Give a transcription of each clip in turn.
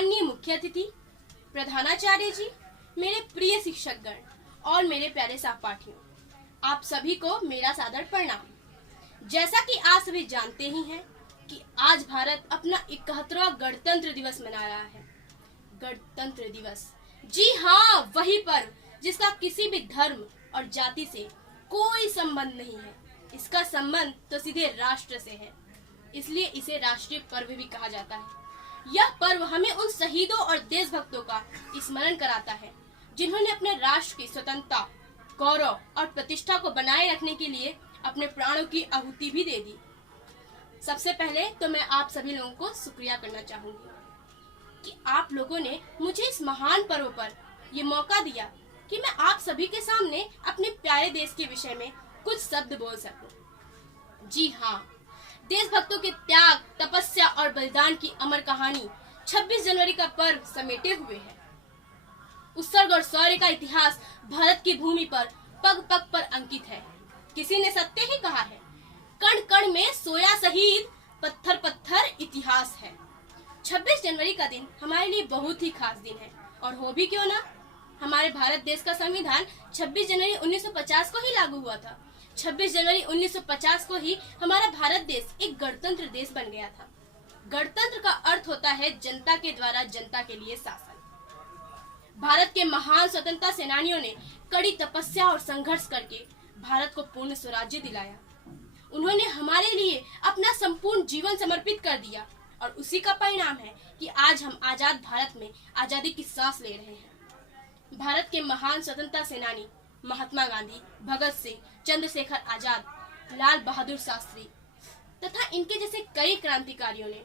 माननीय मुख्य अतिथि, प्रधानाचार्य जी, मेरे प्रिय शिक्षकगण और मेरे प्यारे सहपाठियों, आप सभी को मेरा सादर प्रणाम। जैसा कि आप सभी जानते ही हैं कि आज भारत अपना 71वां गणतंत्र दिवस मना रहा है। गणतंत्र दिवस, जी हाँ, वही पर्व जिसका किसी भी धर्म और जाति से कोई संबंध नहीं है। इसका संबंध तो सीधे राष्ट्र से है, इसलिए इसे राष्ट्रीय पर्व भी कहा जाता है। यह पर्व हमें उन शहीदों और देशभक्तों का स्मरण कराता है जिन्होंने अपने राष्ट्र की स्वतंत्रता, गौरव और प्रतिष्ठा को बनाए रखने के लिए अपने प्राणों की आहुति भी दे दी। सबसे पहले तो मैं आप सभी लोगों को शुक्रिया करना चाहूंगी कि आप लोगों ने मुझे इस महान पर्व पर ये मौका दिया कि मैं आप सभी के सामने अपने प्यारे देश के विषय में कुछ शब्द बोल सकूं। जी हाँ, देशभक्तों के त्याग, तपस्या और बलिदान की अमर कहानी 26 जनवरी का पर्व समेटे हुए है। उत्सर्ग और शौर्य का इतिहास भारत की भूमि पर पग पग पर अंकित है। किसी ने सत्य ही कहा है, कण कण में सोया शहीद, पत्थर पत्थर इतिहास है। 26 जनवरी का दिन हमारे लिए बहुत ही खास दिन है, और हो भी क्यों ना। हमारे भारत देश का संविधान 26 जनवरी 1950 को ही लागू हुआ था। 26 जनवरी 1950 को ही हमारा भारत देश एक गणतंत्र देश बन गया था। गणतंत्र का अर्थ होता है जनता के द्वारा जनता के लिए शासन। भारत के महान स्वतंत्रता सेनानियों ने कड़ी तपस्या और संघर्ष करके भारत को पूर्ण स्वराज्य दिलाया। उन्होंने हमारे लिए अपना संपूर्ण जीवन समर्पित कर दिया, और उसी का परिणाम है कि आज हम आजाद भारत में आजादी की सांस ले रहे हैं। भारत के महान स्वतंत्रता सेनानी महात्मा गांधी, भगत सिंह, चंद्रशेखर आजाद, लाल बहादुर शास्त्री तथा इनके जैसे कई क्रांतिकारियों ने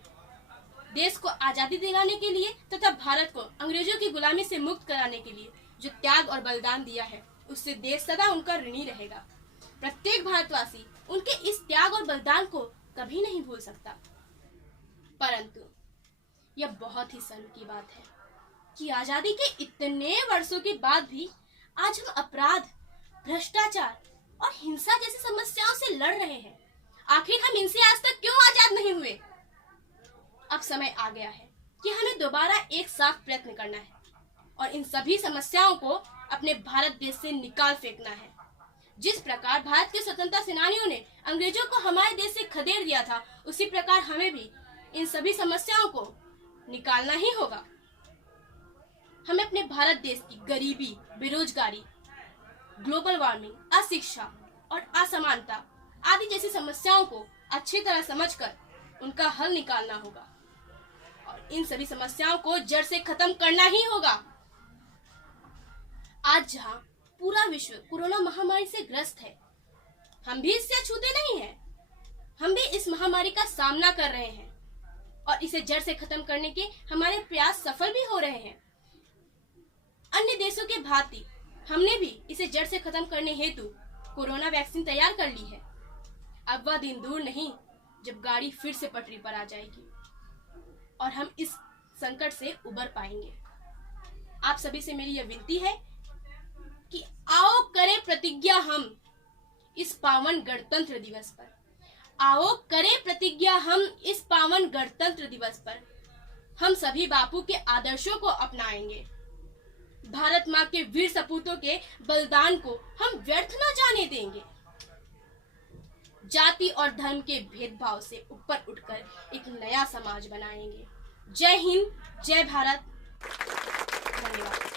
देश को आजादी दिलाने के लिए तथा भारत को अंग्रेजों की गुलामी से मुक्त कराने के लिए जो त्याग और बलिदान दिया है, उससे देश सदा उनका ऋणी रहेगा। प्रत्येक भारतवासी उनके इस त्याग और बलिदान को कभी नहीं भूल सकता। परंतु यह बहुत ही शर्म की बात है कि आजादी के इतने वर्षों के बाद भी आज हम अपराध, भ्रष्टाचार और हिंसा जैसी समस्याओं से लड़ रहे हैं। आखिर हम इनसे आज तक क्यों आजाद नहीं हुए? अब समय आ गया है कि हमें दोबारा एक साथ प्रयत्न करना है और इन सभी समस्याओं को अपने भारत देश से निकाल फेंकना है। जिस प्रकार भारत के स्वतंत्रता सेनानियों ने अंग्रेजों को हमारे देश से खदेड़ दिया था, उसी प्रकार हमें भी इन सभी समस्याओं को निकालना ही होगा। हमें अपने भारत देश की गरीबी, बेरोजगारी, ग्लोबल वार्मिंग, अशिक्षा और असमानता आदि जैसी समस्याओं को अच्छी तरह समझकर उनका हल निकालना होगा, और इन सभी समस्याओं को जड़ से खत्म करना ही होगा। आज जहां पूरा विश्व कोरोना महामारी से ग्रस्त है, हम भी इससे अछूते नहीं हैं। हम भी इस महामारी का सामना कर रहे हैं और इसे जड़ से खत्म करने के हमारे प्रयास सफल भी हो रहे हैं। अन्य देशों के भांति हमने भी इसे जड़ से खत्म करने हेतु कोरोना वैक्सीन तैयार कर ली है। अब वह दिन दूर नहीं जब गाड़ी फिर से पटरी पर आ जाएगी और हम इस संकट से उबर पाएंगे। आप सभी से मेरी यह विनती है कि आओ करें प्रतिज्ञा हम इस पावन गणतंत्र दिवस पर। आओ करें प्रतिज्ञा हम इस पावन गणतंत्र दिवस पर। हम सभी बापू के आदर्शों को अपनाएंगे। भारत माँ के वीर सपूतों के बलिदान को हम व्यर्थ न जाने देंगे। जाति और धर्म के भेदभाव से ऊपर उठकर एक नया समाज बनाएंगे। जय हिंद, जय भारत। धन्यवाद।